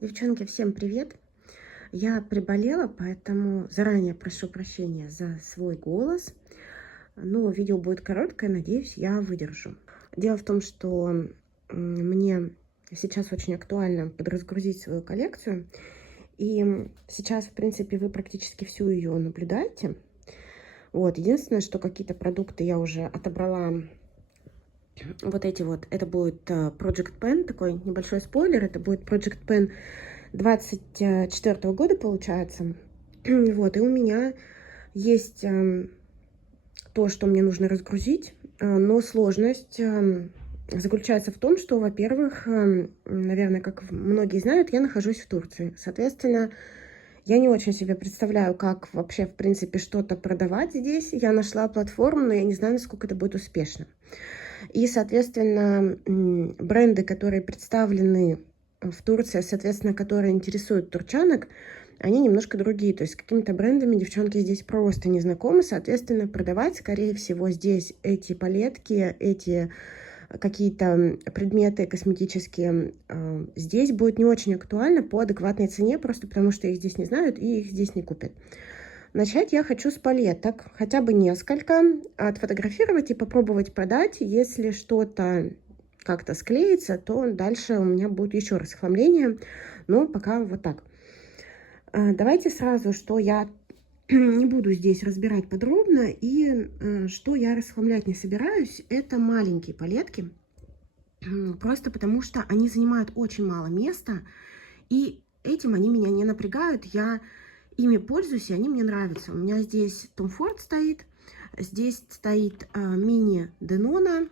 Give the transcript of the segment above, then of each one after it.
Девчонки, всем привет! Я приболела, поэтому заранее прошу прощения за свой голос. Но видео будет короткое, надеюсь, я выдержу. Дело в том, что мне сейчас очень актуально подразгрузить свою коллекцию. И сейчас, в принципе, вы практически всю ее наблюдаете. Вот, единственное, что какие-то продукты я уже отобрала. Вот эти вот, это будет Project Pen, такой небольшой спойлер, это будет Project Pen 24 года, получается. Вот, и у меня есть то, что мне нужно разгрузить, но сложность заключается в том, что, во-первых, наверное, как многие знают, я нахожусь в Турции. Соответственно, я не очень себе представляю, как вообще, в принципе, что-то продавать здесь. Я нашла платформу, но я не знаю, насколько это будет успешно. И, соответственно, бренды, которые представлены в Турции, соответственно, которые интересуют турчанок, они немножко другие. То есть с какими-то брендами девчонки здесь просто не знакомы. Соответственно, продавать, скорее всего, здесь эти палетки, эти какие-то предметы косметические здесь будет не очень актуально по адекватной цене, просто потому что их здесь не знают и их здесь не купят. Начать я хочу с палеток, хотя бы несколько, отфотографировать и попробовать продать. Если что-то как-то склеится, то дальше у меня будет еще расхламление, но пока вот так. Давайте сразу, что я не буду здесь разбирать подробно, и что я расхламлять не собираюсь, это маленькие палетки, просто потому что они занимают очень мало места, и этим они меня не напрягают, я ими пользуюсь, и они мне нравятся. У меня здесь Tom Ford стоит, здесь стоит мини Денона,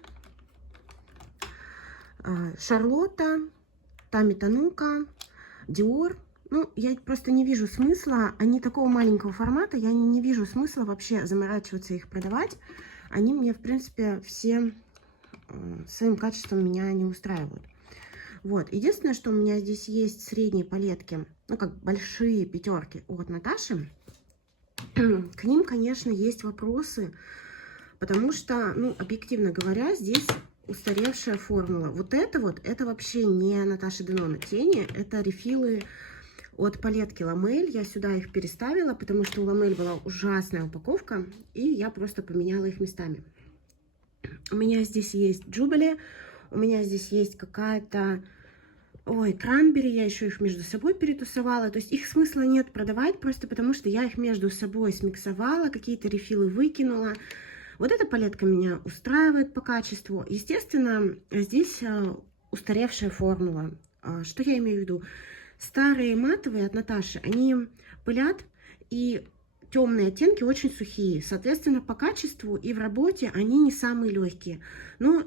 Шарлотта, Тами Танука, Dior. Ну, я просто не вижу смысла, они такого маленького формата, я не вижу смысла вообще заморачиваться их продавать. Они мне, в принципе, все своим качеством меня не устраивают. Вот, единственное, что у меня здесь есть средние палетки, ну, как большие пятерки от Наташи. К ним, конечно, есть вопросы, потому что, ну, объективно говоря, здесь устаревшая формула. Вот, это вообще не Наташа Денона тени, это рефилы от палетки Ламель. Я сюда их переставила, потому что у Ламель была ужасная упаковка, и я просто поменяла их местами. У меня здесь есть Джубили, у меня здесь есть какая-то... Ой, Кранбери, я еще их между собой перетусовала. То есть их смысла нет продавать, просто потому что я их между собой смиксовала, какие-то рефилы выкинула. Вот эта палетка меня устраивает по качеству. Естественно, здесь устаревшая формула. Что я имею в виду? Старые матовые от Наташи, они пылят, и темные оттенки очень сухие. Соответственно, по качеству и в работе они не самые легкие. Но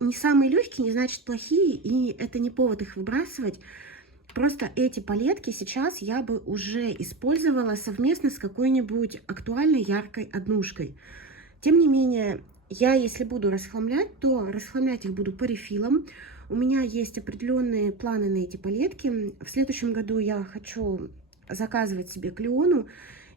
не самые легкие не значит плохие, и это не повод их выбрасывать. Просто эти палетки сейчас я бы уже использовала совместно с какой-нибудь актуальной яркой однушкой. Тем не менее, я, если буду расхламлять, то расхламлять их буду по рефилам. У меня есть определенные планы на эти палетки. В следующем году я хочу заказывать себе Клеону.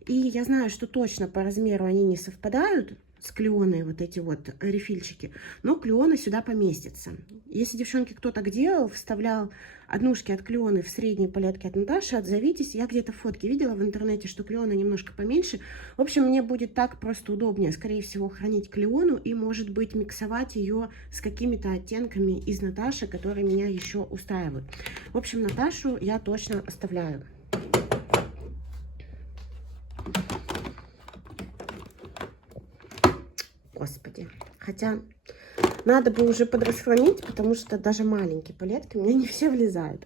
И я знаю, что точно по размеру они не совпадают с Клеоной, вот эти вот рефильчики, но Клеона сюда поместится. Если, девчонки, кто так делал, вставлял однушки от Клеоны в средние палетки от Наташи, отзовитесь. Я где-то фотки видела в интернете, что Клеона немножко поменьше. В общем, мне будет так просто удобнее, скорее всего, хранить Клеону и, может быть, миксовать ее с какими-то оттенками из Наташи, которые меня еще устраивают. В общем, Наташу я точно оставляю. Господи, хотя надо бы уже подрасхламить, потому что даже маленькие палетки у меня не все влезают.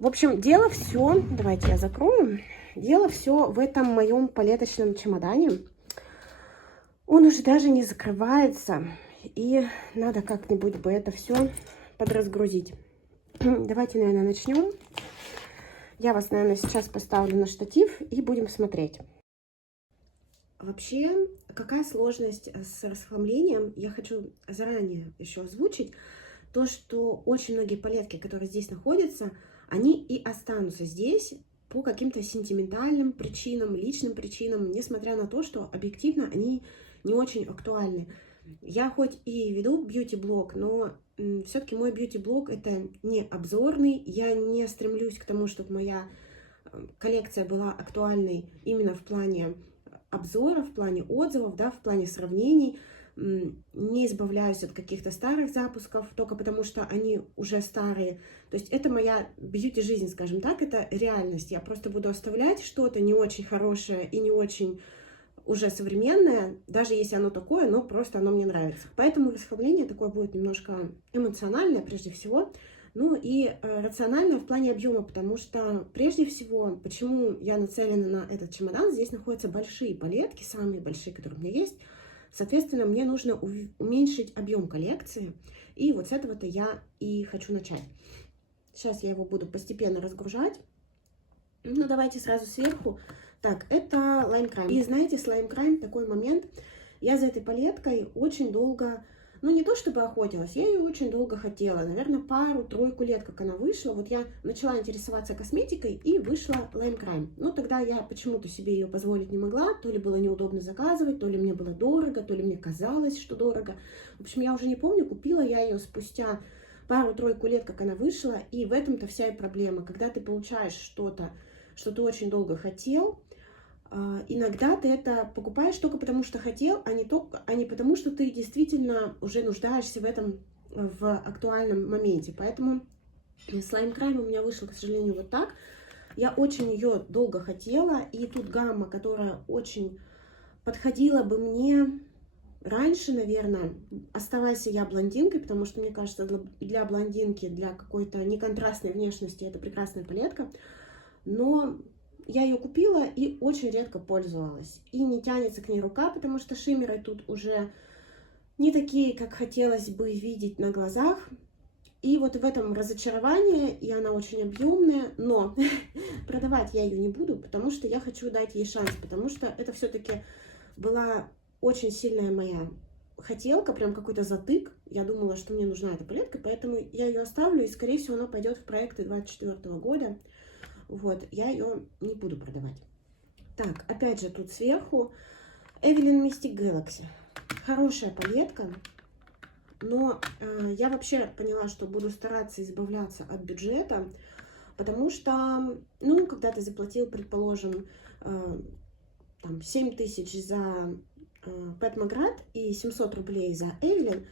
В общем, дело все, давайте я закрою, дело все в этом моем палеточном чемодане. Он уже даже не закрывается, и надо как-нибудь бы это все подразгрузить. Давайте, наверное, начнем. Я вас, наверное, сейчас поставлю на штатив и будем смотреть. Вообще, какая сложность с расхламлением, я хочу заранее еще озвучить, то, что очень многие палетки, которые здесь находятся, они и останутся здесь по каким-то сентиментальным причинам, личным причинам, несмотря на то, что объективно они не очень актуальны. Я хоть и веду бьюти-блог, но все-таки мой бьюти-блог это не обзорный, я не стремлюсь к тому, чтобы моя коллекция была актуальной именно в плане обзоров, в плане отзывов, да, в плане сравнений. Не избавляюсь от каких-то старых запусков, только потому что они уже старые. То есть это моя бьюти-жизнь, скажем так, это реальность. Я просто буду оставлять что-то не очень хорошее и не очень уже современное, даже если оно такое, но просто оно мне нравится. Поэтому расхламление такое будет немножко эмоциональное прежде всего, ну и рациональное в плане объема, потому что прежде всего, почему я нацелена на этот чемодан, здесь находятся большие палетки, самые большие, которые у меня есть. Соответственно, мне нужно уменьшить объем коллекции, и вот с этого-то я и хочу начать. Сейчас я его буду постепенно разгружать. Ну, давайте сразу сверху. Так, это Lime Crime. И знаете, с Lime Crime такой момент. Я за этой палеткой очень долго, ну не то чтобы охотилась, я ее очень долго хотела. Наверное, пару-тройку лет, как она вышла. Вот я начала интересоваться косметикой и вышла Lime Crime. Но тогда я почему-то себе ее позволить не могла. То ли было неудобно заказывать, то ли мне было дорого, то ли мне казалось, что дорого. В общем, я уже не помню, купила я ее спустя пару-тройку лет, как она вышла. И в этом-то вся и проблема. Когда ты получаешь что-то, что ты очень долго хотел, иногда ты это покупаешь только потому, что хотел, а не потому, что ты действительно уже нуждаешься в этом в актуальном моменте. Поэтому Slime Crime у меня вышла, к сожалению, вот так. Я очень ее долго хотела, и тут гамма, которая очень подходила бы мне раньше, наверное, оставайся я блондинкой, потому что, мне кажется, для блондинки, для какой-то неконтрастной внешности это прекрасная палетка. Но я ее купила и очень редко пользовалась. И не тянется к ней рука, потому что шиммеры тут уже не такие, как хотелось бы видеть на глазах. И вот в этом разочарование, и она очень объемная, но продавать я ее не буду, потому что я хочу дать ей шанс, потому что это все-таки была очень сильная моя хотелка, прям какой-то затык. Я думала, что мне нужна эта палетка, поэтому я ее оставлю, и, скорее всего, она пойдет в проекты 2024 года. Вот, я ее не буду продавать. Так, опять же, тут сверху Evelyn Mystic Galaxy. Хорошая палетка, но я вообще поняла, что буду стараться избавляться от бюджета, потому что, ну, когда ты заплатил, предположим, там, 7000 за Pat McGrath и 700 рублей за Evelyn,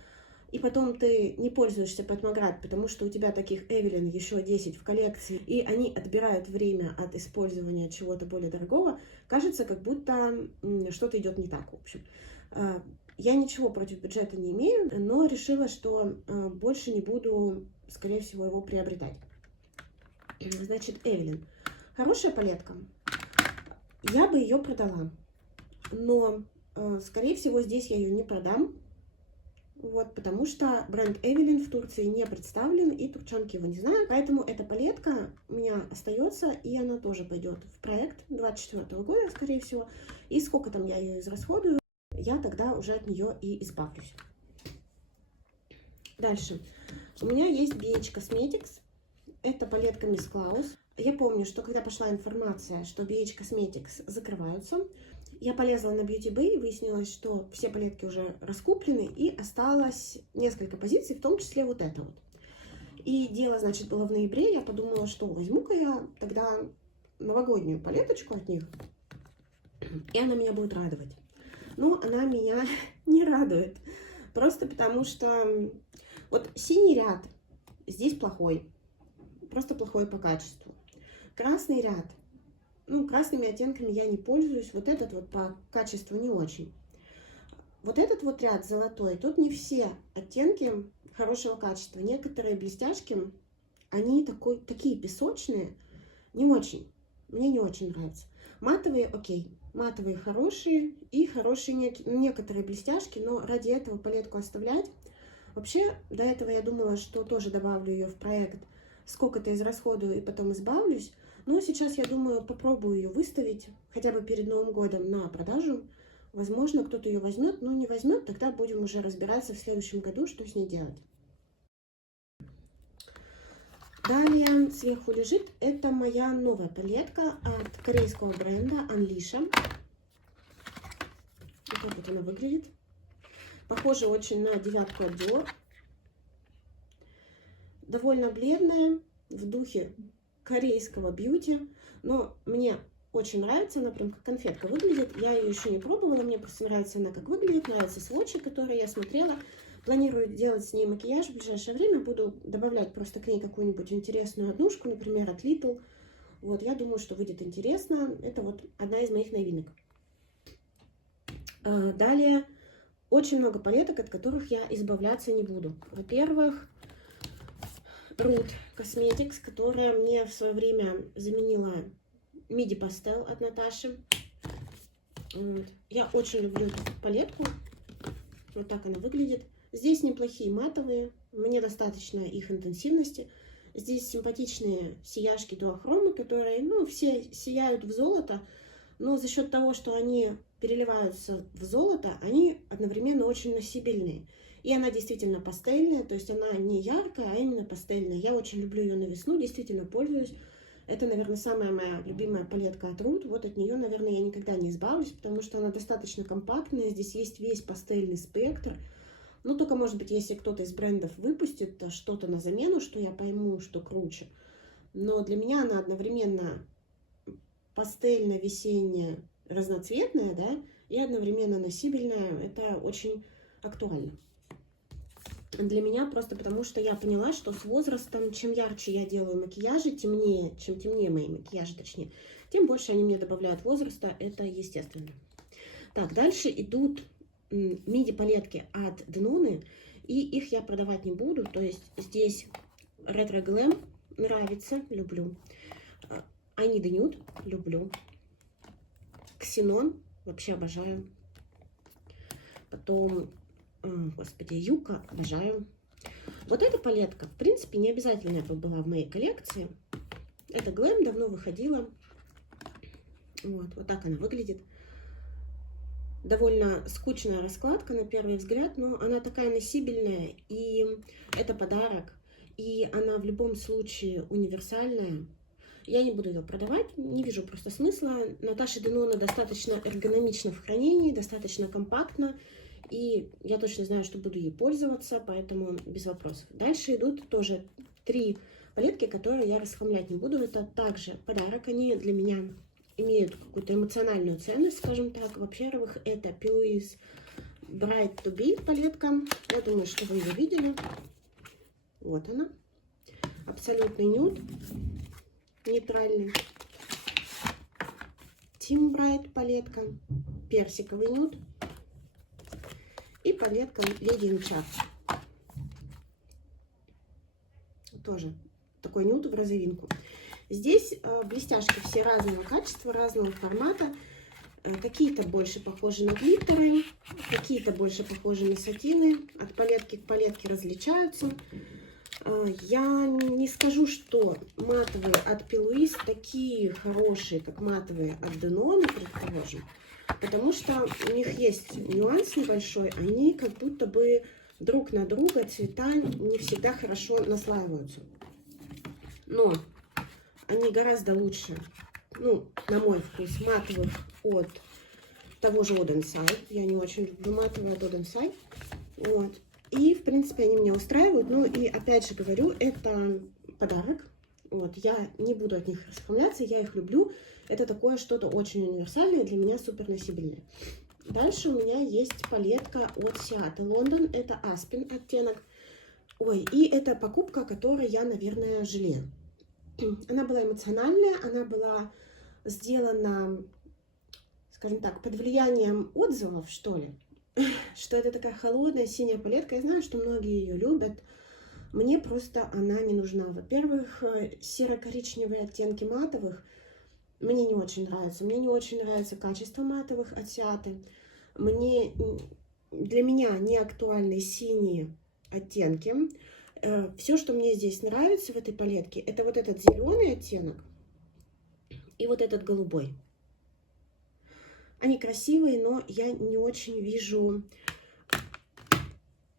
и потом ты не пользуешься Pat McGrath, потому что у тебя таких Evelyn еще 10 в коллекции, и они отбирают время от использования чего-то более дорогого, кажется, как будто что-то идет не так, в общем. Я ничего против бюджета не имею, но решила, что больше не буду, скорее всего, его приобретать. Значит, Evelyn. Хорошая палетка. Я бы ее продала, но, скорее всего, здесь я ее не продам. Вот, потому что бренд Evelyn в Турции не представлен, и турчанки его не знают. Поэтому эта палетка у меня остается, и она тоже пойдет в проект 2024 года, скорее всего. И сколько там я ее израсходую, я тогда уже от нее и избавлюсь. Дальше. У меня есть BH Cosmetics. Это палетка Miss Claus. Я помню, что когда пошла информация, что BH Cosmetics закрываются, я полезла на Beauty Bay, выяснилось, что все палетки уже раскуплены, и осталось несколько позиций, в том числе вот эта вот. И дело, значит, было в ноябре, я подумала, что возьму-ка я тогда новогоднюю палеточку от них, и она меня будет радовать. Но она меня не радует, просто потому что вот синий ряд здесь плохой, просто плохой по качеству. Красный ряд. Ну, красными оттенками я не пользуюсь. Вот этот вот по качеству не очень. Вот этот вот ряд золотой, тут не все оттенки хорошего качества. Некоторые блестяшки, они такие песочные, не очень. Мне не очень нравятся. Матовые, окей. Матовые хорошие и хорошие некоторые блестяшки, но ради этого палетку оставлять. Вообще, до этого я думала, что тоже добавлю ее в проект, сколько-то израсходую и потом избавлюсь. Но сейчас, я думаю, попробую ее выставить хотя бы перед Новым годом на продажу. Возможно, кто-то ее возьмет, но не возьмет, тогда будем уже разбираться в следующем году, что с ней делать. Далее сверху лежит, это моя новая палетка от корейского бренда Unleasha. Вот так вот она выглядит. Похоже очень на девятку от Dior. довольно бледная, в духе корейского бьюти, но мне очень нравится, она прям как конфетка выглядит. Я ее еще не пробовала, мне просто нравится она как выглядит, нравятся сводчи, которые я смотрела. Планирую делать с ней макияж в ближайшее время, буду добавлять просто к ней какую-нибудь интересную однушку, например, от Little. Вот, я думаю, что выйдет интересно. Это вот одна из моих новинок. Далее, очень много палеток, от которых я избавляться не буду. Во-первых, Rude Cosmetics, которая мне в свое время заменила Midi Pastel от Наташи. Вот. Я очень люблю эту палетку. Вот так она выглядит. Здесь неплохие матовые, мне достаточно их интенсивности. Здесь симпатичные сияшки дуохромы, которые, ну, все сияют в золото, но за счет того, что они переливаются в золото, они одновременно очень носибельные. И она действительно пастельная, то есть она не яркая, а именно пастельная. Я очень люблю ее на весну, действительно пользуюсь. Это, наверное, самая моя любимая палетка от Rude. Вот от нее, наверное, я никогда не избавлюсь, потому что она достаточно компактная. Здесь есть весь пастельный спектр. Ну, только, может быть, если кто-то из брендов выпустит что-то на замену, что я пойму, что круче. Но для меня она одновременно пастельно-весенняя, разноцветная, да, и одновременно носибельная. Это очень актуально для меня, просто потому что я поняла, что с возрастом, чем ярче я делаю макияжи, темнее, чем темнее мои макияжи, точнее, тем больше они мне добавляют возраста, это естественно. Так, дальше идут миди-палетки от Danone, и их я продавать не буду, то есть здесь Retro Glam нравится, люблю, I Need a Nude люблю, Xenon вообще обожаю, потом, господи, Юка обожаю. Вот эта палетка, в принципе, не обязательно это была в моей коллекции, это Glam, давно выходила, вот так она выглядит. Довольно скучная раскладка на первый взгляд, но она такая носибельная, и это подарок, и она в любом случае универсальная. Я не буду ее продавать, не вижу просто смысла. Наташа Денона достаточно эргономична в хранении, достаточно компактна, и я точно знаю, что буду ей пользоваться, поэтому без вопросов. Дальше идут тоже 3 палетки, которые я расхламлять не буду. Это также подарок, они для меня имеют какую-то эмоциональную ценность, скажем так. Во-первых, это Pilouise Bright to Be палетка. Я думаю, что вы ее видели. Вот она. Абсолютный нюд. Нейтральный. Team Bright палетка. Персиковый нюд. И палетка Lady in Charge. Тоже такой нюд в розовинку. Здесь блестяшки все разного качества, разного формата. Какие-то больше похожи на глиттеры, какие-то больше похожи на сатины. От палетки к палетке различаются. Я не скажу, что матовые от Pilouise такие хорошие, как матовые от Danone, предположим. Потому что у них есть нюанс небольшой. Они как будто бы друг на друга цвета не всегда хорошо наслаиваются. Но они гораздо лучше, ну, на мой вкус, матовых от того же Oud and Side. Я не очень люблю матовые от Oud and Side. Вот. И, в принципе, они меня устраивают. Ну, и, опять же говорю, это подарок. Вот. Я не буду от них расхламляться, я их люблю. Это такое что-то очень универсальное, для меня супер носибельное. Дальше у меня есть палетка от Seattle London. Это Aspen оттенок. Ой, и это покупка, которой я, наверное, жалею. Она была эмоциональная, она была сделана, скажем так, под влиянием отзывов, что ли. Что это такая холодная синяя палетка. Я знаю, что многие ее любят. Мне просто она не нужна. Во-первых, серо-коричневые оттенки матовых мне не очень нравятся. Мне не очень нравится качество матовых от Seattle. Для меня не актуальны синие оттенки. Все, что мне здесь нравится в этой палетке, это вот этот зеленый оттенок и вот этот голубой. Они красивые, но я не очень вижу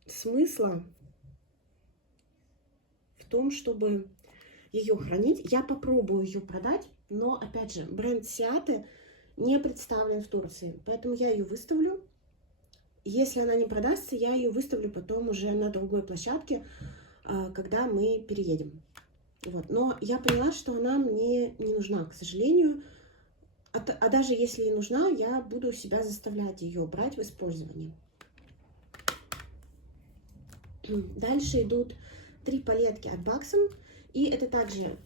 смысла в том, чтобы ее хранить. Я попробую ее продать, но, опять же, бренд Seattle не представлен в Турции, поэтому я ее выставлю. Если она не продастся, я ее выставлю потом уже на другой площадке. когда мы переедем. Вот. Но я поняла, что она мне не нужна, к сожалению. А даже если и нужна, я буду себя заставлять ее брать в использование. Дальше идут 3 палетки от Baxam. И это также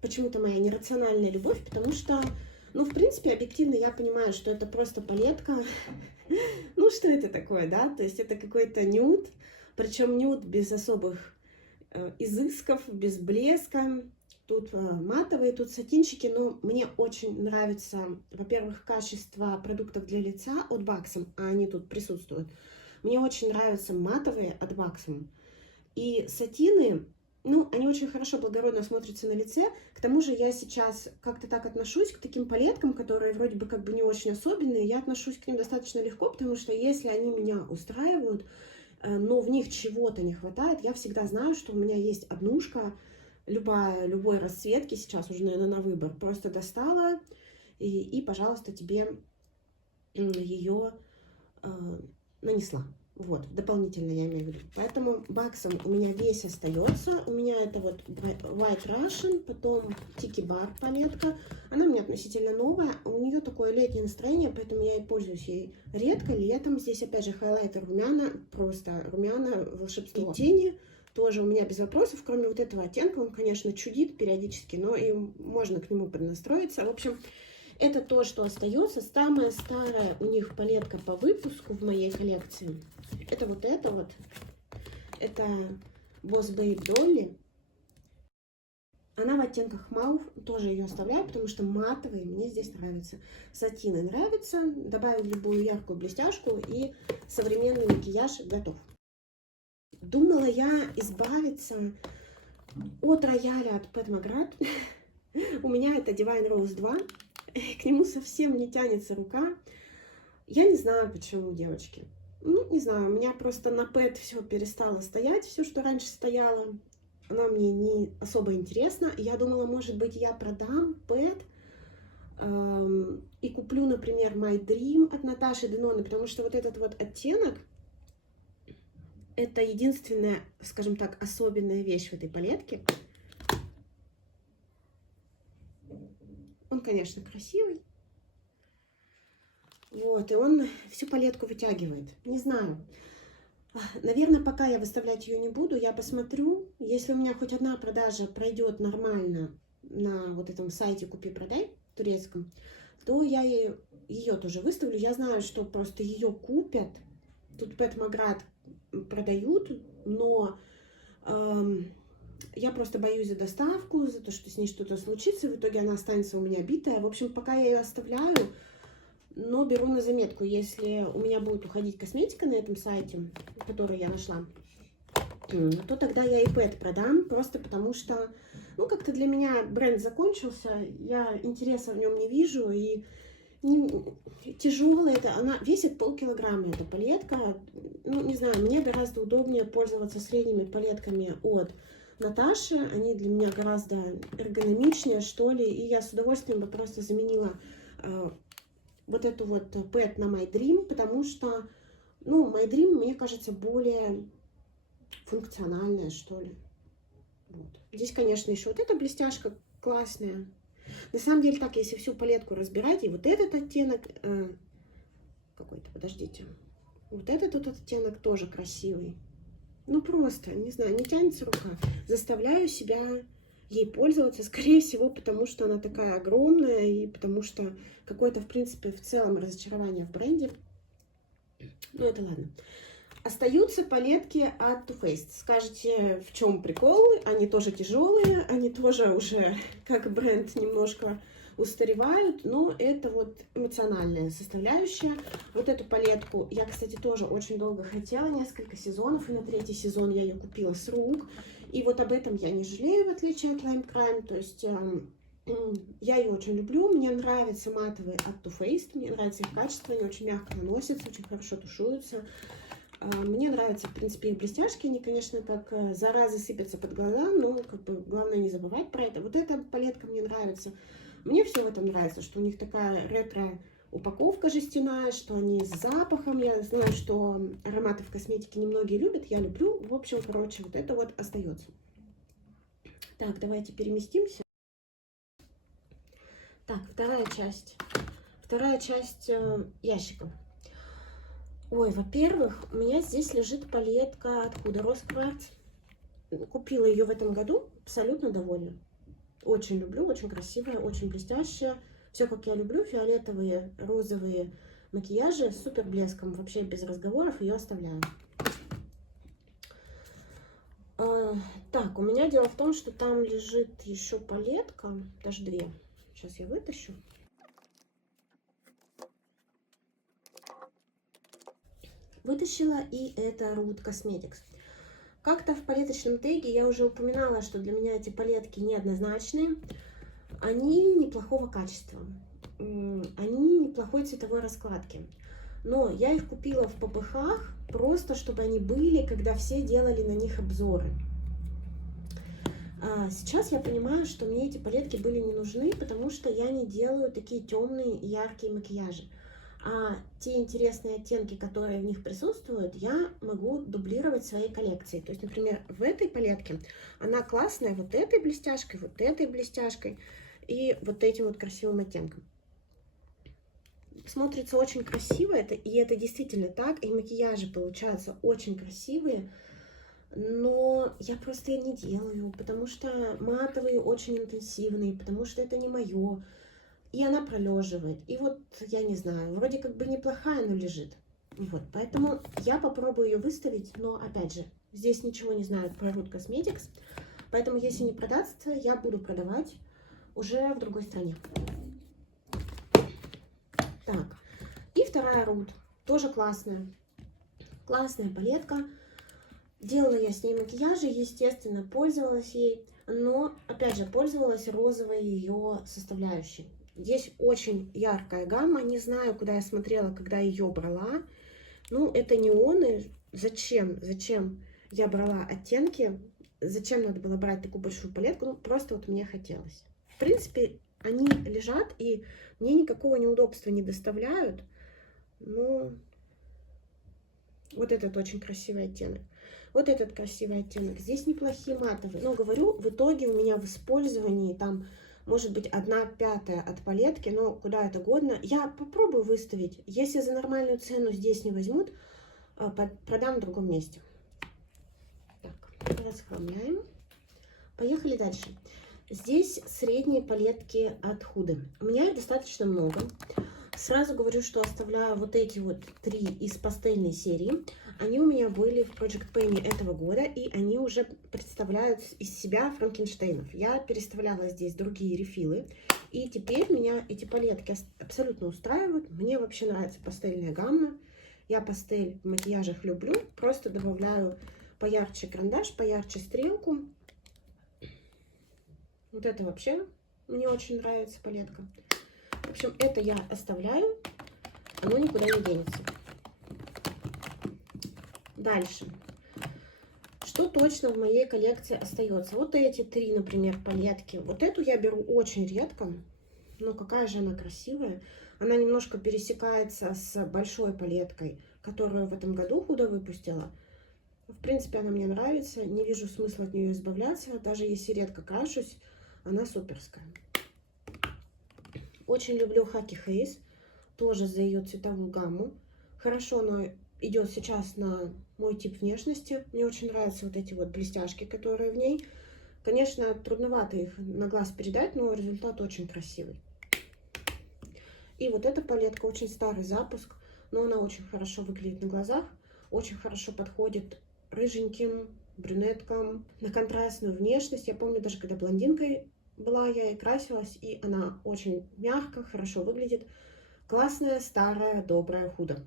почему-то моя нерациональная любовь, потому что, ну, в принципе, объективно я понимаю, что это просто палетка. Ну, что это такое, да? То есть это какой-то нюд, причем нюд без особых изысков, без блеска. Тут матовые, тут сатинчики, но мне очень нравится, во-первых, качество продуктов для лица от Baxam, а они тут присутствуют. Мне очень нравятся матовые от Baxam. И сатины, ну, они очень хорошо, благородно смотрятся на лице. К тому же я сейчас как-то так отношусь к таким палеткам, которые вроде бы как бы не очень особенные. Я отношусь к ним достаточно легко, потому что если они меня устраивают, но в них чего-то не хватает, я всегда знаю, что у меня есть однушка, любой расцветки, сейчас уже, наверное, на выбор. Просто достала и пожалуйста, тебе ее нанесла. Вот, дополнительно я имею в виду. Поэтому Baxam у меня весь остается. У меня это вот White Russian, потом Tiki Bar палетка. Она у меня относительно новая. У нее такое летнее настроение, поэтому я и пользуюсь ей редко. Летом здесь опять же хайлайтер румяна, просто румяна, волшебство. И тени тоже у меня без вопросов, кроме вот этого оттенка. Он, конечно, чудит периодически, но и можно к нему поднастроиться. В общем, это то, что остается. Самая старая у них палетка по выпуску в моей коллекции. Это вот это вот. Это Boss Babe Dolly. Она в оттенках маув. Тоже ее оставляю, потому что матовые мне здесь нравятся. Сатины нравятся. Добавив любую яркую блестяшку, и современный макияж готов. Думала я избавиться от рояля от Pat McGrath. У меня это Divine Rose 2. К нему совсем не тянется рука. Я не знаю, почему, девочки. Ну, не знаю, у меня просто на Pet все перестало стоять, все, что раньше стояло. Она мне не особо интересна. Я думала, может быть, я продам Pet и куплю, например, My Dream от Наташи Деноны, потому что вот этот вот оттенок, это единственная, скажем так, особенная вещь в этой палетке. Он, конечно, красивый. Вот, и он всю палетку вытягивает. Не знаю. Наверное, пока я выставлять ее не буду. Я посмотрю. Если у меня хоть одна продажа пройдет нормально на вот этом сайте Купи-Продай турецком, то я ее тоже выставлю. Я знаю, что просто ее купят. Тут Pat McGrath продают, но я просто боюсь за доставку, за то, что с ней что-то случится. В итоге она останется у меня битая. В общем, пока я ее оставляю, но беру на заметку, если у меня будет уходить косметика на этом сайте, который я нашла, то тогда я и Pet продам, просто потому что, ну, как-то для меня бренд закончился, я интереса в нем не вижу, и тяжелая, она весит полкилограмма, эта палетка. Ну, не знаю, мне гораздо удобнее пользоваться средними палетками от Наташи, они для меня гораздо эргономичнее, что ли, и я с удовольствием бы просто заменила вот эту вот Pet на My Dream, потому что, ну, My Dream, мне кажется, более функциональная, что ли. Вот. Здесь, конечно, еще вот эта блестяшка классная. На самом деле, так, если всю палетку разбирать, и вот этот оттенок, какой-то, подождите, вот этот вот оттенок тоже красивый. Ну, просто, не знаю, не тянется рука. Заставляю себя ей пользоваться, скорее всего, потому что она такая огромная, и потому что какое-то, в принципе, в целом разочарование в бренде. Ну, это ладно. Остаются палетки от Too Faced. Скажете, в чем прикол? Они тоже тяжелые, они тоже уже как бренд немножко устаревают, но это вот эмоциональная составляющая. Вот эту палетку я, кстати, тоже очень долго хотела, несколько сезонов, и на 3-й сезон я ее купила с рук. И вот об этом я не жалею, в отличие от Lime Crime, то есть я ее очень люблю, мне нравятся матовые от Too Faced, мне нравится их качество, они очень мягко наносятся, очень хорошо тушуются. Мне нравятся, в принципе, их блестяшки, они, конечно, как заразы сыпятся под глаза, но как бы главное не забывать про это. Вот эта палетка мне нравится. Мне все в этом нравится, что у них такая ретро упаковка жестяная, что они с запахом. Я знаю, что ароматы в косметике немногие любят, я люблю. В общем, короче, вот это вот остается. Так, давайте переместимся. Так, вторая часть. Вторая часть ящика. Ой, во-первых, у меня здесь лежит палетка от Huda Rose Quartz. Купила ее в этом году, абсолютно довольна. Очень люблю, очень красивая, очень блестящая. Все, как я люблю, фиолетовые, розовые макияжи с супер блеском. Вообще без разговоров ее оставляю. Так, у меня дело в том, что там лежит еще палетка, даже две. Сейчас я вытащу. Вытащила, и это Root Cosmetics. Как-то в палеточном теге я уже упоминала, что для меня эти палетки неоднозначные. Они неплохого качества, они неплохой цветовой раскладки. Но я их купила в ППХ, просто чтобы они были, когда все делали на них обзоры. Сейчас я понимаю, что мне эти палетки были не нужны, потому что я не делаю такие темные и яркие макияжи. А те интересные оттенки, которые в них присутствуют, я могу дублировать в своей коллекции. То есть, например, в этой палетке она классная вот этой блестяшкой и вот этим вот красивым оттенком. Смотрится очень красиво, и это действительно так, и макияжи получаются очень красивые, но я просто не делаю, потому что матовые очень интенсивные, потому что это не мое. И она пролеживает. И вот, я не знаю, вроде как бы неплохая, но лежит. Вот, поэтому я попробую ее выставить, но, опять же, здесь ничего не знаю про Root Cosmetics, поэтому, если не продастся, я буду продавать уже в другой стране. Так, и вторая Root, тоже классная. Классная палетка. Делала я с ней макияжи, естественно, пользовалась ей, но, опять же, пользовалась розовой ее составляющей. Здесь очень яркая гамма, не знаю, куда я смотрела, когда ее брала. Ну, это неоны. Зачем я брала оттенки? Зачем надо было брать такую большую палетку? Ну, просто вот мне хотелось. В принципе, они лежат, и мне никакого неудобства не доставляют. Но вот этот очень красивый оттенок. Вот этот красивый оттенок. Здесь неплохие матовые. Но, говорю, в итоге у меня в использовании там... Может быть, 1/5 от палетки, но куда это годно. Я попробую выставить. Если за нормальную цену здесь не возьмут, продам в другом месте. Так, расхламляем. Поехали дальше. Здесь средние палетки от Huda. У меня их достаточно много. Сразу говорю, что оставляю вот эти вот 3 из пастельной серии. Они у меня были в Project Penny этого года, и они уже представляют из себя Франкенштейнов. Я переставляла здесь другие рефилы, и теперь меня эти палетки абсолютно устраивают. Мне вообще нравится пастельная гамма. Я пастель в макияжах люблю. Просто добавляю поярче карандаш, поярче стрелку. Вот это вообще мне очень нравится палетка. В общем, это я оставляю, оно никуда не денется. Дальше. Что точно в моей коллекции остается? Вот эти 3, например, палетки. Вот эту я беру очень редко, но какая же она красивая. Она немножко пересекается с большой палеткой, которую в этом году Huda выпустила. В принципе, она мне нравится, не вижу смысла от нее избавляться, даже если редко крашусь, она суперская. Очень люблю Hacky Haze, тоже за ее цветовую гамму. Хорошо она идет сейчас на мой тип внешности. Мне очень нравятся вот эти вот блестяшки, которые в ней. Конечно, трудновато их на глаз передать, но результат очень красивый. И вот эта палетка, очень старый запуск, но она очень хорошо выглядит на глазах. Очень хорошо подходит рыженьким, брюнеткам, на контрастную внешность. Я помню, даже когда блондинкой была, я и красилась, и она очень мягко, хорошо выглядит. Классная, старая, добрая Huda.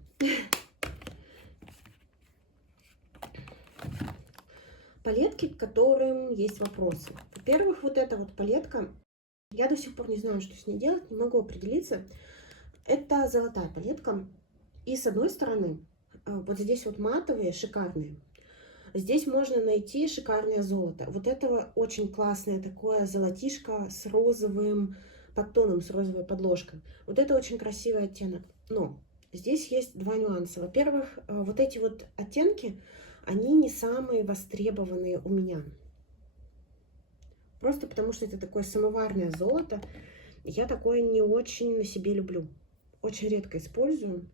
Палетки, к которым есть вопросы. Во-первых, вот эта вот палетка, я до сих пор не знаю, что с ней делать, не могу определиться. Это золотая палетка. И с одной стороны, вот здесь вот матовые, шикарные. Здесь можно найти шикарное золото. Вот этого очень классное такое золотишко с розовым под тоном с розовой подложкой. Вот это очень красивый оттенок. Но здесь есть два нюанса. Во-первых, вот эти вот оттенки, они не самые востребованные у меня. Просто потому что это такое самоварное золото. Я такое не очень на себе люблю. Очень редко использую.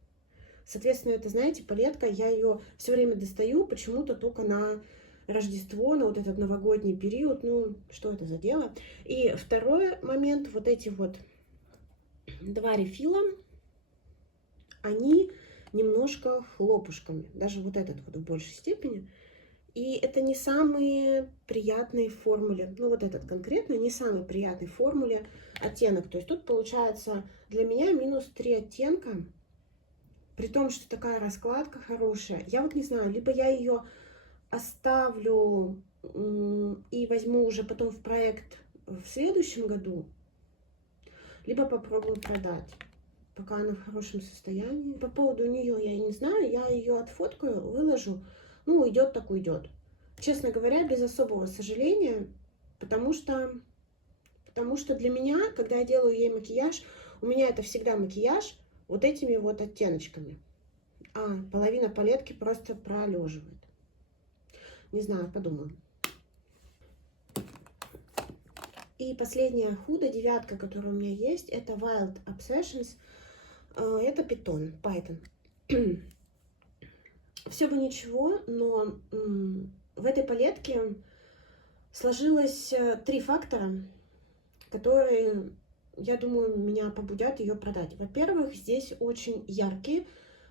Соответственно, это, знаете, палетка, я ее все время достаю почему-то только на Рождество, на вот этот новогодний период. Ну, что это за дело? И второй момент, вот эти вот два рефила, они немножко хлопушками. Даже вот этот вот в большей степени. И это не самые приятные формулы. Ну, вот этот конкретно не самый приятный формуле оттенок. То есть тут получается для меня минус 3 оттенка. При том, что такая раскладка хорошая. Я вот не знаю, либо я ее оставлю и возьму уже потом в проект в следующем году, либо попробую продать, пока она в хорошем состоянии. По поводу нее я не знаю, я ее отфоткаю, выложу. Ну, уйдет так уйдет. Честно говоря, без особого сожаления, потому что для меня, когда я делаю ей макияж, у меня это всегда макияж вот этими вот оттеночками. А половина палетки просто пролеживает. Не знаю, подумаю. И последняя худо, девятка, которая у меня есть, это Wild Obsessions. Это Python. Все бы ничего, но в этой палетке сложилось 3 фактора, которые, я думаю, меня побудят ее продать. Во-первых, здесь очень яркие,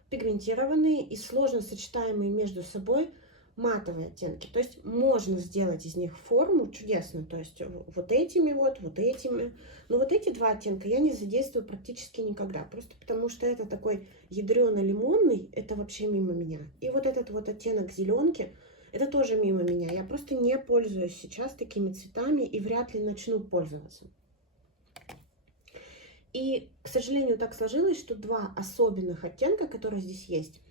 пигментированные и сложно сочетаемые между собой матовые оттенки. То есть можно сделать из них форму чудесную. То есть вот этими вот этими. Но вот эти два оттенка я не задействую практически никогда. Просто потому что это такой ядрено-лимонный, это вообще мимо меня. И вот этот вот оттенок зеленки, это тоже мимо меня. Я просто не пользуюсь сейчас такими цветами и вряд ли начну пользоваться. И, к сожалению, так сложилось, что два особенных оттенка, которые здесь есть,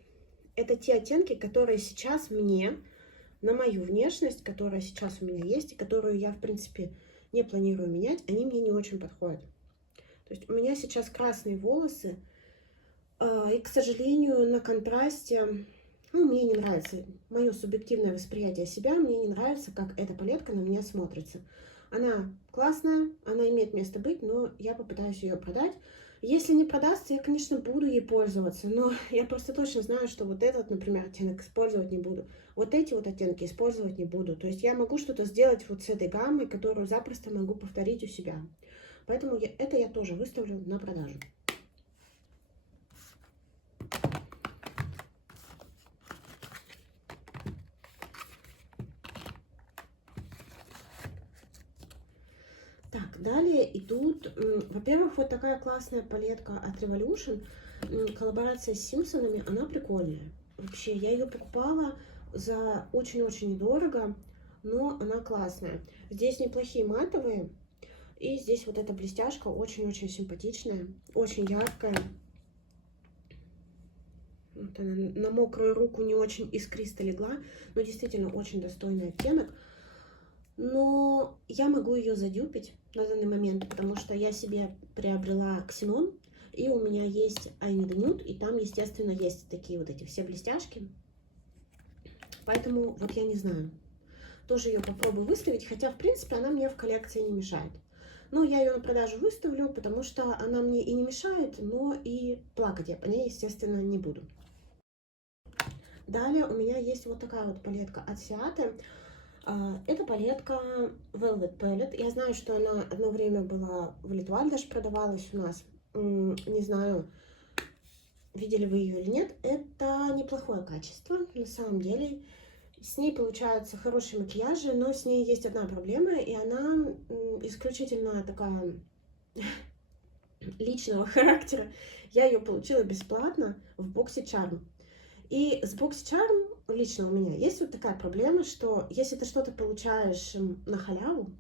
это те оттенки, которые сейчас мне, на мою внешность, которая сейчас у меня есть, и которую я, в принципе, не планирую менять, они мне не очень подходят. То есть у меня сейчас красные волосы, и, к сожалению, на контрасте, ну, мне не нравится, мое субъективное восприятие себя, мне не нравится, как эта палетка на меня смотрится. Она классная, она имеет место быть, но я попытаюсь ее продать. Если не продастся, я, конечно, буду ей пользоваться, но я просто точно знаю, что вот этот, например, оттенок использовать не буду. Вот эти вот оттенки использовать не буду. То есть я могу что-то сделать вот с этой гаммой, которую запросто могу повторить у себя. Поэтому это я тоже выставлю на продажу. Так, далее идут, во-первых, вот такая классная палетка от Revolution, коллаборация с Симпсонами, она прикольная. Вообще, я ее покупала за очень-очень недорого, но она классная. Здесь неплохие матовые, и здесь вот эта блестяшка очень-очень симпатичная, очень яркая. Вот она на мокрую руку не очень искристо легла, но действительно очень достойный оттенок. Но я могу ее задюпить на данный момент, потому что я себе приобрела ксенон, и у меня есть I Need a Nude, и там, естественно, есть такие вот эти все блестяшки. Поэтому вот я не знаю. Тоже ее попробую выставить, хотя, в принципе, она мне в коллекции не мешает. Но я ее на продажу выставлю, потому что она мне и не мешает, но и плакать я по ней, естественно, не буду. Далее у меня есть вот такая вот палетка от Ciate. Это палетка Velvet Palette. Я знаю, что она одно время была в Литуаль даже продавалась у нас. Не знаю, видели вы ее или нет. Это неплохое качество, на самом деле. С ней получаются хорошие макияжи, но с ней есть одна проблема, и она исключительно такая личного характера. Я ее получила бесплатно в BoxyCharm. И с BoxyCharm лично у меня есть вот такая проблема, что если ты что-то получаешь на халяву,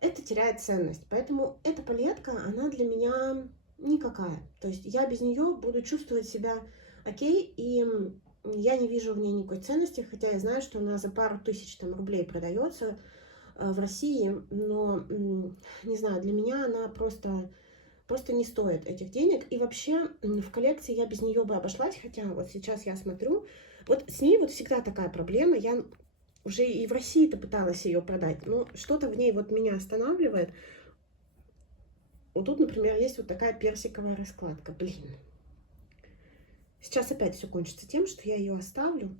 это теряет ценность. Поэтому эта палетка, она для меня никакая. То есть я без нее буду чувствовать себя окей, и я не вижу в ней никакой ценности, хотя я знаю, что она за пару тысяч там рублей продается в России, но не знаю, для меня она просто просто не стоит этих денег. И вообще в коллекции я без нее бы обошлась, хотя вот сейчас я смотрю, вот с ней вот всегда такая проблема. Я уже и в России-то пыталась ее продать, но что-то в ней вот меня останавливает. Вот тут, например, есть вот такая персиковая раскладка. Блин. Сейчас опять все кончится тем, что я ее оставлю.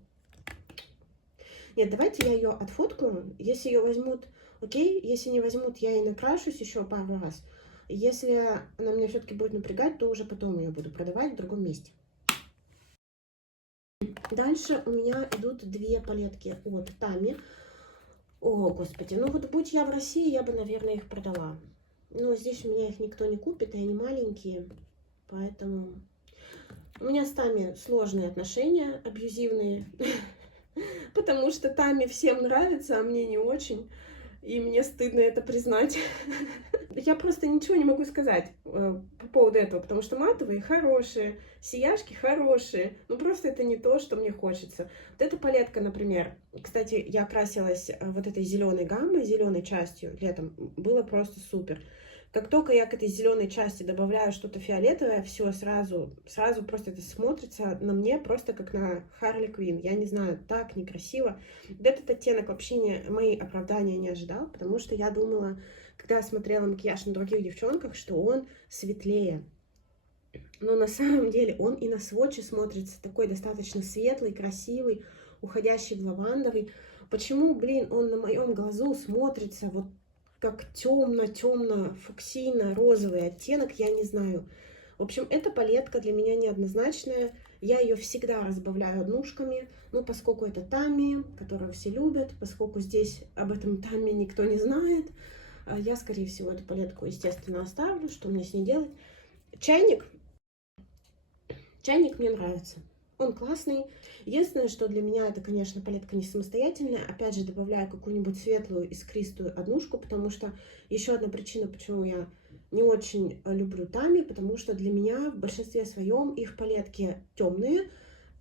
Нет, давайте я ее отфоткаю. Если ее возьмут, окей. Если не возьмут, я и накрашусь еще пару раз. Если она меня все-таки будет напрягать, то уже потом ее буду продавать в другом месте. Дальше у меня идут две палетки от Tami. О, господи, ну вот будь я в России, я бы, наверное, их продала. Но здесь у меня их никто не купит, и они маленькие. Поэтому у меня с Tami сложные отношения, абьюзивные. Потому что Tami всем нравится, а мне не очень. И мне стыдно это признать. Я просто ничего не могу сказать по поводу этого, потому что матовые хорошие, сияшки хорошие, но просто это не то, что мне хочется. Вот эта палетка, например, кстати, я красилась вот этой зеленой гаммой, зеленой частью летом, было просто супер. Как только я к этой зеленой части добавляю что-то фиолетовое, все сразу просто это смотрится на мне просто как на Харли Квинн. Я не знаю, так некрасиво. Вот этот оттенок вообще мои оправдания не ожидал, потому что я думала, когда я смотрела макияж на других девчонках, что он светлее. Но на самом деле он и на сводче смотрится такой достаточно светлый, красивый, уходящий в лавандовый. Почему, блин, он на моем глазу смотрится вот как темно-фуксийно-розовый оттенок, я не знаю. В общем, эта палетка для меня неоднозначная. Я ее всегда разбавляю однушками, но поскольку это Tami, которую все любят, поскольку здесь об этом Tami никто не знает, я, скорее всего, эту палетку, естественно, оставлю. Что мне с ней делать? Чайник мне нравится. Он классный. Единственное, что для меня это, конечно, палетка не самостоятельная. Опять же, добавляю какую-нибудь светлую искристую однушку, потому что еще одна причина, почему я не очень люблю Tami, потому что для меня в большинстве своем их палетки темные,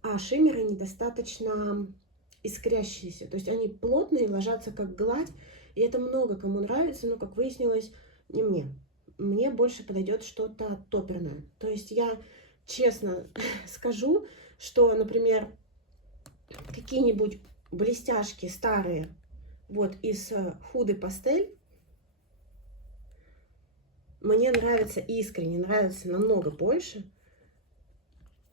а шиммеры недостаточно искрящиеся. То есть они плотные, ложатся как гладь, и это много кому нравится, но, как выяснилось, не мне. Мне больше подойдет что-то топерное. То есть я честно скажу, что, например, какие-нибудь блестяшки старые, вот из Huda Pastel, мне нравится искренне, нравится намного больше,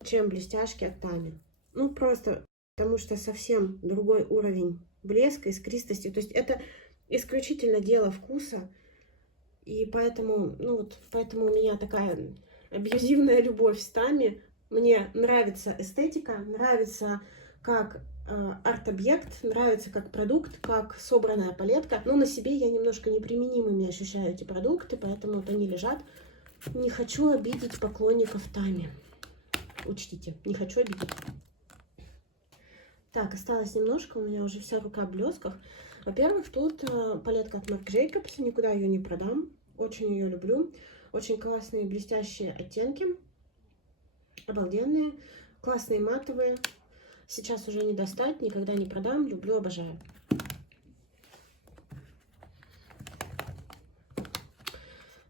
чем блестяшки от Tami. Ну, просто потому что совсем другой уровень блеска, искристости. То есть это исключительно дело вкуса. И поэтому, ну вот, поэтому у меня такая абьюзивная любовь с Tami. Мне нравится эстетика, нравится как арт-объект, нравится как продукт, как собранная палетка. Но на себе я немножко неприменимыми ощущаю эти продукты, поэтому вот они лежат. Не хочу обидеть поклонников Tami. Учтите, не хочу обидеть. Так, осталось немножко, у меня уже вся рука в блесках. Во-первых, тут палетка от Marc Jacobs, никуда ее не продам. Очень ее люблю. Очень классные блестящие оттенки. Обалденные. Классные матовые. Сейчас уже не достать, никогда не продам. Люблю, обожаю.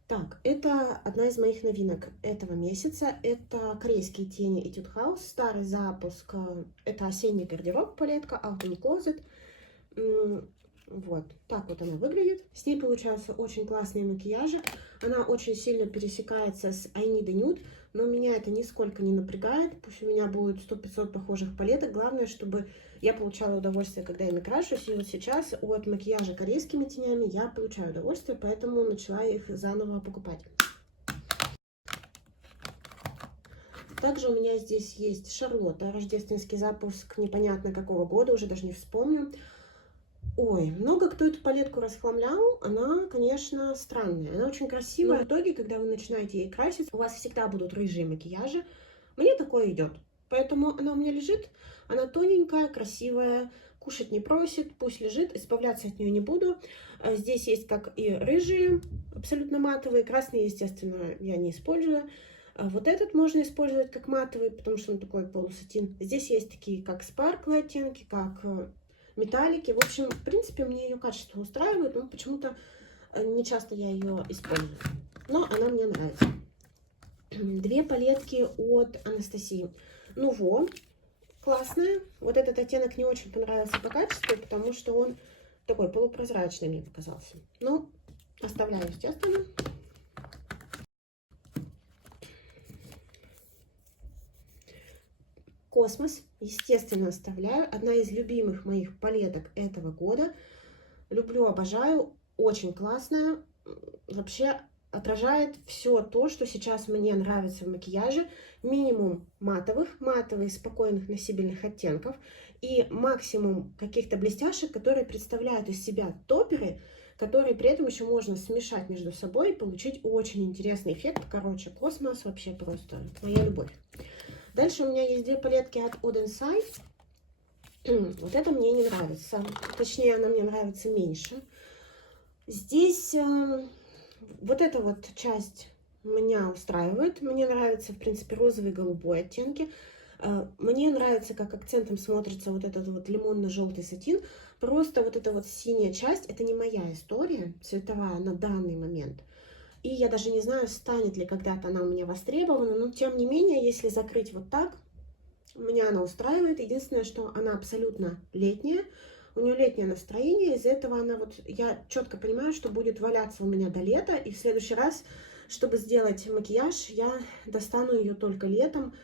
Так, это одна из моих новинок этого месяца. Это корейские тени Etude House. Старый запуск. Это осенний гардероб палетка Autumn Closet. Вот, так вот она выглядит. С ней получаются очень классные макияжи. Она очень сильно пересекается с I Need a Nude, но меня это нисколько не напрягает. Пусть у меня будет 100-500 похожих палеток. Главное, чтобы я получала удовольствие, когда я накрашусь. И вот сейчас от макияжа корейскими тенями я получаю удовольствие, поэтому начала их заново покупать. Также у меня здесь есть Шарлотта, рождественский запуск непонятно какого года, уже даже не вспомню. Ой, много кто эту палетку расхламлял, она, конечно, странная, она очень красивая. Но в итоге, когда вы начинаете ей красить, у вас всегда будут рыжие макияжи. Мне такое идет, поэтому она у меня лежит, она тоненькая, красивая, кушать не просит, пусть лежит, избавляться от нее не буду. Здесь есть как и рыжие, абсолютно матовые, красные, естественно, я не использую. Вот этот можно использовать как матовый, потому что он такой полусатин. Здесь есть такие как спаркл оттенки, как металлики. В общем, в принципе, мне ее качество устраивает, но почему-то не часто я ее использую. Но она мне нравится. две палетки от Анастасии. Нуво, классная. Вот этот оттенок не очень понравился по качеству, потому что он такой полупрозрачный мне показался. Но оставляю, естественно. Космос, естественно, оставляю. Одна из любимых моих палеток этого года. Люблю, обожаю. Очень классная. Вообще отражает все то, что сейчас мне нравится в макияже. Минимум матовых, спокойных, носибельных оттенков. И максимум каких-то блестяшек, которые представляют из себя топеры, которые при этом еще можно смешать между собой и получить очень интересный эффект. Короче, космос вообще просто моя любовь. Дальше у меня есть две палетки от Odd Inside. Вот это мне не нравится. Точнее, она мне нравится меньше. Здесь вот эта вот часть меня устраивает. Мне нравится, в принципе, розовый и голубой оттенки. Мне нравится, как акцентом смотрится вот этот вот лимонно-желтый сатин. Просто вот эта вот синяя часть, это не моя история цветовая на данный момент. И я даже не знаю, станет ли когда-то она у меня востребована, но тем не менее, если закрыть вот так, меня она устраивает. Единственное, что она абсолютно летняя, у нее летнее настроение, из-за этого она вот, я четко понимаю, что будет валяться у меня до лета, и в следующий раз, чтобы сделать макияж, я достану ее только летом.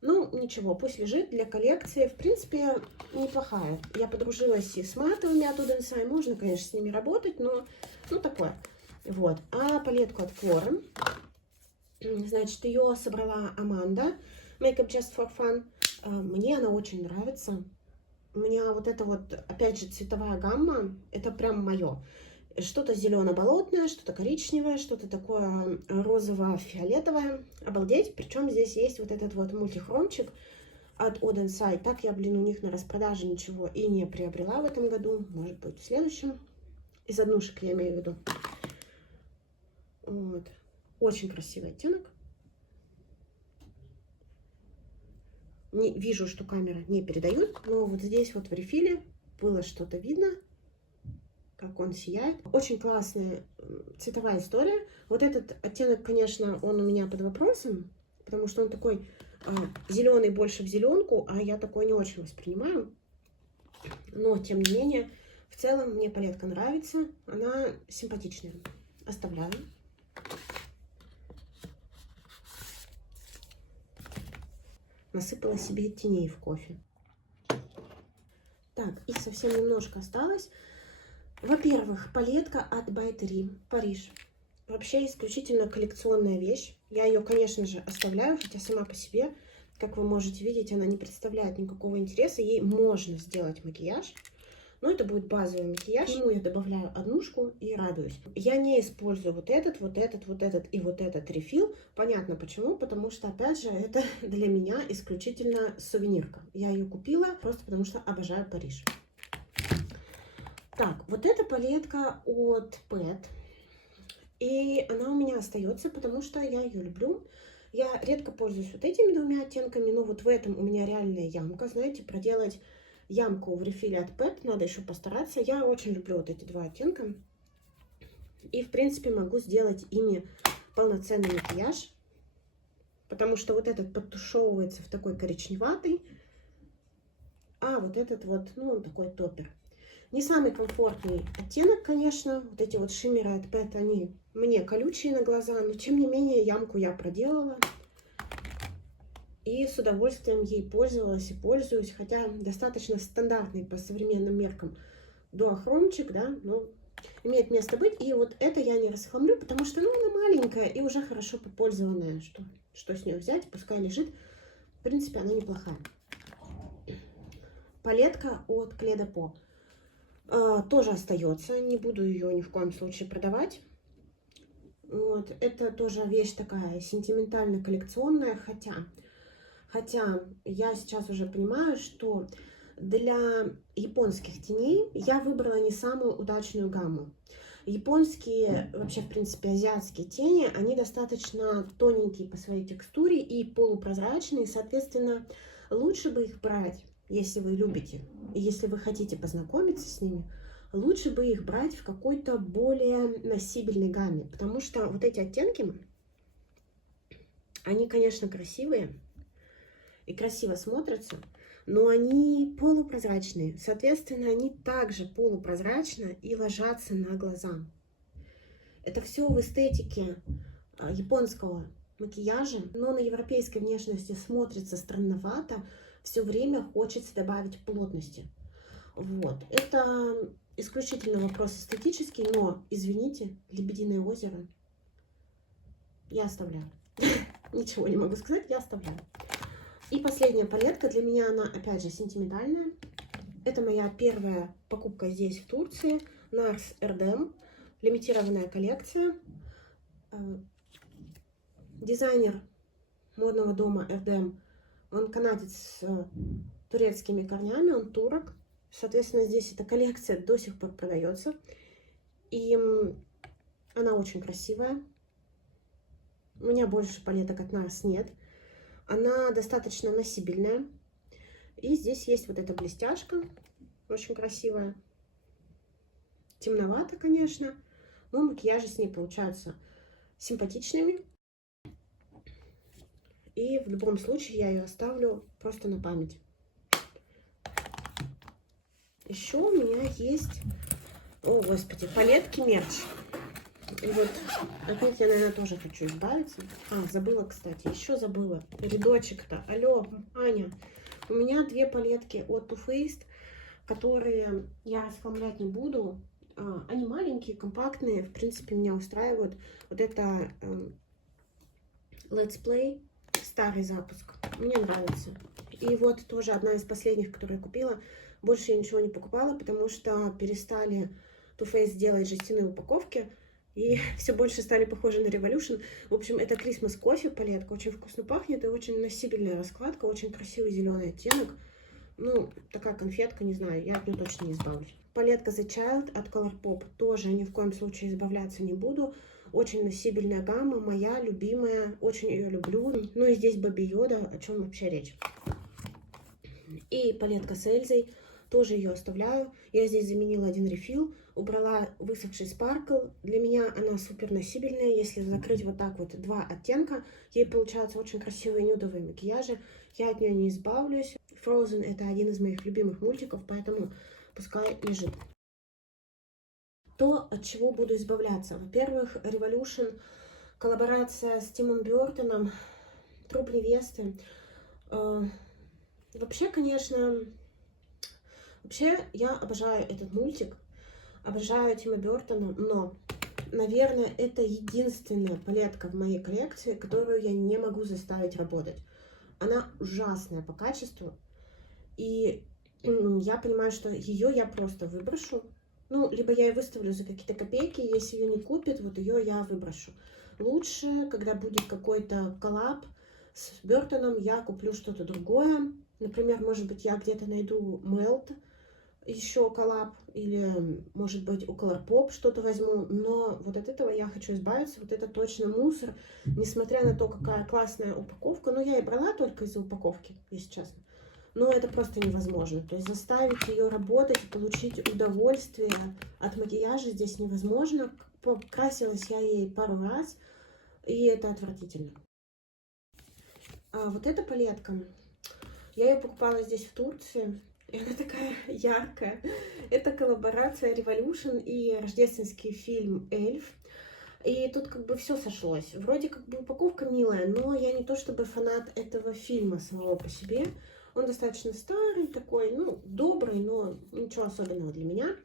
Ну, ничего, пусть лежит для коллекции, в принципе, неплохая. Я подружилась и с матовыми от Odd Inside, можно, конечно, с ними работать, но, ну, такое. Вот, а палетку от Quorum, значит, ее собрала Аманда, Makeup Just for Fun. Мне она очень нравится. У меня вот эта вот, опять же, цветовая гамма, это прям мое. Что-то зелено-болотное, что-то коричневое, что-то такое розово-фиолетовое. Обалдеть, причем здесь есть вот этот вот мультихромчик от Odd Inside. Так я, блин, у них на распродаже ничего и не приобрела в этом году, может быть, в следующем. Из однушек я имею в виду. Вот. Очень красивый оттенок. Не, вижу, что камера не передает, но вот здесь вот в рефиле было что-то видно, как он сияет. Очень классная цветовая история. Вот этот оттенок, конечно, он у меня под вопросом, потому что он такой зеленый больше в зеленку, а я такой не очень воспринимаю. Но, тем не менее, в целом мне палетка нравится. Она симпатичная. Оставляю. Насыпала себе теней в кофе. Так, и совсем немножко осталось. Во-первых, палетка от By Terry, Париж. Вообще исключительно коллекционная вещь. Я ее, конечно же, оставляю, хотя сама по себе, как вы можете видеть, она не представляет никакого интереса. Ей можно сделать макияж, но это будет базовый макияж. К нему я добавляю однушку и радуюсь. Я не использую вот этот и вот этот рефил. Понятно почему, потому что, опять же, это для меня исключительно сувенирка. Я ее купила просто потому что обожаю Париж. Так, вот эта палетка от Pet. И она у меня остается, потому что я ее люблю. Я редко пользуюсь вот этими двумя оттенками, но вот в этом у меня реальная ямка. Знаете, проделать ямку в рефиле от Pet надо еще постараться. Я очень люблю вот эти два оттенка. И, в принципе, могу сделать ими полноценный макияж. Потому что вот этот подтушевывается в такой коричневатый. А вот этот вот, ну, он такой топер. Не самый комфортный оттенок, конечно. Вот эти вот шиммеры от Pet, они мне колючие на глаза. Но, тем не менее, ямку я проделала. И с удовольствием ей пользовалась и пользуюсь. Хотя достаточно стандартный по современным меркам дуохромчик, да, но имеет место быть. И вот это я не расхламлю, потому что, ну, она маленькая и уже хорошо попользованная. Что с нее взять? Пускай лежит. В принципе, она неплохая. Палетка от Clé de Peau. Тоже остается, не буду ее ни в коем случае продавать. Вот. Это тоже вещь такая сентиментально-коллекционная, хотя я сейчас уже понимаю, что для японских теней я выбрала не самую удачную гамму. Японские, вообще, в принципе, азиатские тени, они достаточно тоненькие по своей текстуре и полупрозрачные, соответственно, лучше бы их брать, если вы любите, и если вы хотите познакомиться с ними, лучше бы их брать в какой-то более носибельной гамме, потому что вот эти оттенки, Они, конечно, красивые и красиво смотрятся, но они полупрозрачные. Соответственно, они также полупрозрачно и ложатся на глаза. Это все в эстетике японского макияжа, но на европейской внешности смотрится странновато. Все время хочется добавить плотности. Вот. Это исключительно вопрос эстетический, но, извините, «Лебединое озеро» я оставляю. Ничего не могу сказать, я оставляю. И последняя палетка, для меня она, опять же, сентиментальная. Это моя первая покупка здесь, в Турции. NARS Erdem. Лимитированная коллекция. Дизайнер модного дома Erdem, он канадец с турецкими корнями, он турок. Соответственно, здесь эта коллекция до сих пор продается. И она очень красивая. У меня больше палеток от NARS нет. Она достаточно носибельная. И здесь есть вот эта блестяшка, очень красивая. Темновато, конечно, но макияжи с ней получаются симпатичными. И в любом случае я ее оставлю просто на память. Еще у меня есть, о господи, палетки мерч. И вот от них я, наверное, тоже хочу избавиться. Забыла, кстати, еще забыла. Рядочек-то. Алло, Аня. У меня две палетки от Too Faced, которые я расхламлять не буду. Они маленькие, компактные, в принципе, меня устраивают. Вот это Let's Play, старый запуск. Мне нравится. И вот тоже одна из последних, которую я купила. Больше я ничего не покупала, потому что перестали Too Faced делать жестяные упаковки. И все больше стали похожи на Revolution. В общем, это Christmas Coffee палетка. Очень вкусно пахнет и очень носибельная раскладка. Очень красивый зеленый оттенок. Ну, такая конфетка, не знаю, я от нее точно не избавлюсь. Палетка The Child от Colourpop. Тоже ни в коем случае избавляться не буду. Очень носибельная гамма, моя любимая. Очень ее люблю. Ну и здесь Баби Йода, о чем вообще речь. И палетка с Эльзой. Тоже ее оставляю. Я здесь заменила один рефил. Убрала высохший спаркл. Для меня она супер носибельная. Если закрыть вот так вот два оттенка, ей получаются очень красивые нюдовые макияжи. Я от нее не избавлюсь. Frozen — это один из моих любимых мультиков, поэтому пускай лежит. То, от чего буду избавляться. Во-первых, Revolution, коллаборация с Тимом Бёртоном, Труп невесты. Вообще, конечно, я обожаю этот мультик, обожаю Тима Бёртона, но, наверное, это единственная палетка в моей коллекции, которую я не могу заставить работать. Она ужасная по качеству, и я понимаю, что ее я просто выброшу. Ну, либо я ее выставлю за какие-то копейки, если ее не купят, вот ее я выброшу. Лучше, когда будет какой-то коллаб с Бёртоном, я куплю что-то другое. Например, может быть, я где-то найду Melt, еще коллаб, или, может быть, у Colourpop что-то возьму, но вот от этого я хочу избавиться, вот это точно мусор, несмотря на то, какая классная упаковка, но я и брала только из-за упаковки, если честно, но это просто невозможно, то есть заставить ее работать и получить удовольствие от макияжа здесь невозможно. Покрасилась я ей пару раз, и это отвратительно. Вот эта палетка, я ее покупала здесь, в Турции. И она такая яркая. Это коллаборация Revolution и рождественский фильм «Эльф». И тут как бы все сошлось. Вроде как бы упаковка милая, но я не то чтобы фанат этого фильма самого по себе. Он достаточно старый такой, ну, добрый, но ничего особенного для меня.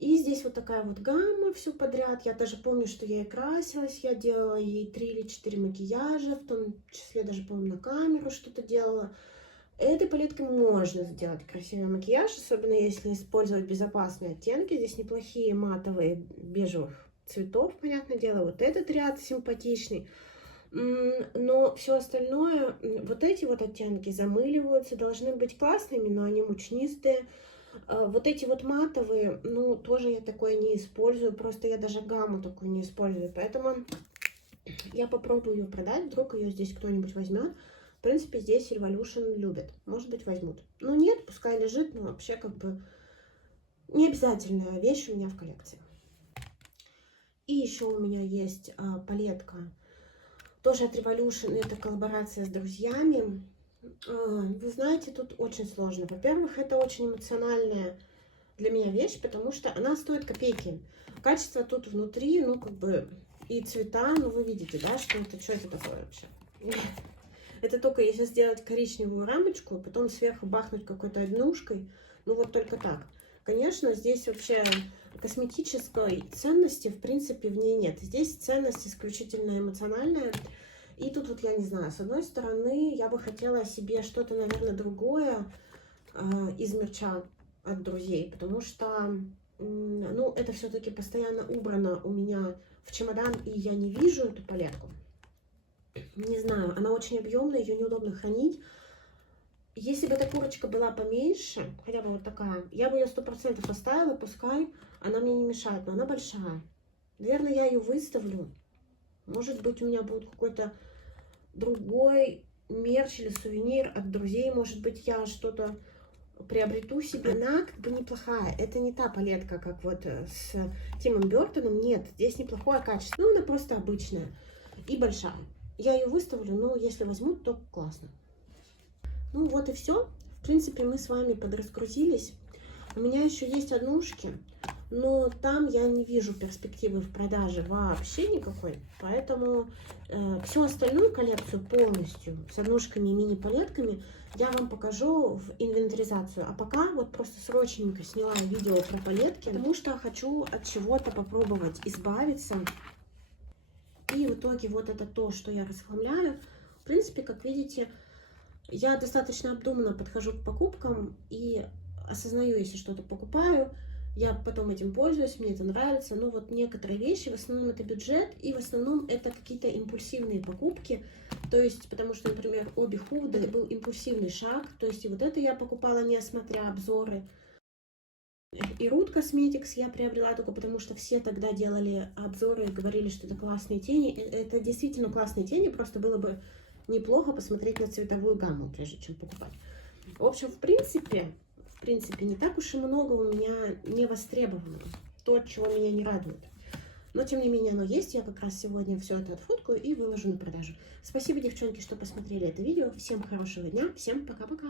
И здесь вот такая вот гамма, все подряд. Я даже помню, что я ей красилась. Я делала ей 3 или 4 макияжа, в том числе даже, по-моему, на камеру что-то делала. Этой палеткой можно сделать красивый макияж, особенно если использовать безопасные оттенки. Здесь неплохие матовые бежевых цветов, понятное дело. Вот этот ряд симпатичный. Но все остальное, вот эти вот оттенки замыливаются, должны быть классными, но они мучнистые. Вот эти вот матовые, ну, тоже я такое не использую. Просто я даже гамму такую не использую. Поэтому я попробую ее продать. Вдруг ее здесь кто-нибудь возьмет. В принципе, здесь Revolution любят. Может быть, возьмут. Но нет, пускай лежит, но вообще как бы не обязательная вещь у меня в коллекции. И еще у меня есть палетка Тоже от Revolution, это коллаборация с друзьями. Вы знаете, тут очень сложно. Во-первых, это очень эмоциональная для меня вещь, потому что она стоит копейки. Качество тут внутри, ну, как бы, и цвета, ну, вы видите, да, что это такое вообще? Это только если сделать коричневую рамочку, потом сверху бахнуть какой-то однушкой, ну, вот только так. Конечно, здесь вообще косметической ценности, в принципе, в ней нет. Здесь ценность исключительно эмоциональная. И тут вот я не знаю, с одной стороны, я бы хотела себе что-то, наверное, другое из мерча от друзей, потому что, ну, это все-таки постоянно убрано у меня в чемодан, и я не вижу эту палетку. Не знаю, она очень объемная, ее неудобно хранить. Если бы эта курочка была поменьше, хотя бы вот такая, я бы ее 100% оставила, пускай она мне не мешает, но она большая. Наверное, я ее выставлю. Может быть, у меня будет какой-то другой мерч или сувенир от друзей. Может быть, я что-то приобрету себе. Она как бы неплохая. Это не та палетка, как вот с Тимом Бертоном. Нет, здесь неплохое качество. Ну, она просто обычная и большая. Я ее выставлю, но если возьмут, то классно. Ну вот и все. В принципе, мы с вами подразгрузились. У меня еще есть однушки, но там я не вижу перспективы в продаже вообще никакой. Поэтому всю остальную коллекцию полностью с однушками и мини-палетками я вам покажу в инвентаризацию. А пока вот просто срочненько сняла видео про палетки, потому что хочу от чего-то попробовать избавиться. И в итоге вот это то, что я расхламляю. В принципе, как видите, я достаточно обдуманно подхожу к покупкам и осознаю, если что-то покупаю, я потом этим пользуюсь, мне это нравится. Но вот некоторые вещи, в основном это бюджет, и в основном это какие-то импульсивные покупки. То есть, потому что, например, обе худы был импульсивный шаг, то есть и вот это я покупала, не смотря обзоры. И Root Cosmetics я приобрела только потому, что все тогда делали обзоры и говорили, что это классные тени. Это действительно классные тени, просто было бы неплохо посмотреть на цветовую гамму, прежде чем покупать. В общем, в принципе, не так уж и много у меня не востребовано. То, чего меня не радует. Но, тем не менее, оно есть. Я как раз сегодня все это отфоткаю и выложу на продажу. Спасибо, девчонки, что посмотрели это видео. Всем хорошего дня. Всем пока-пока.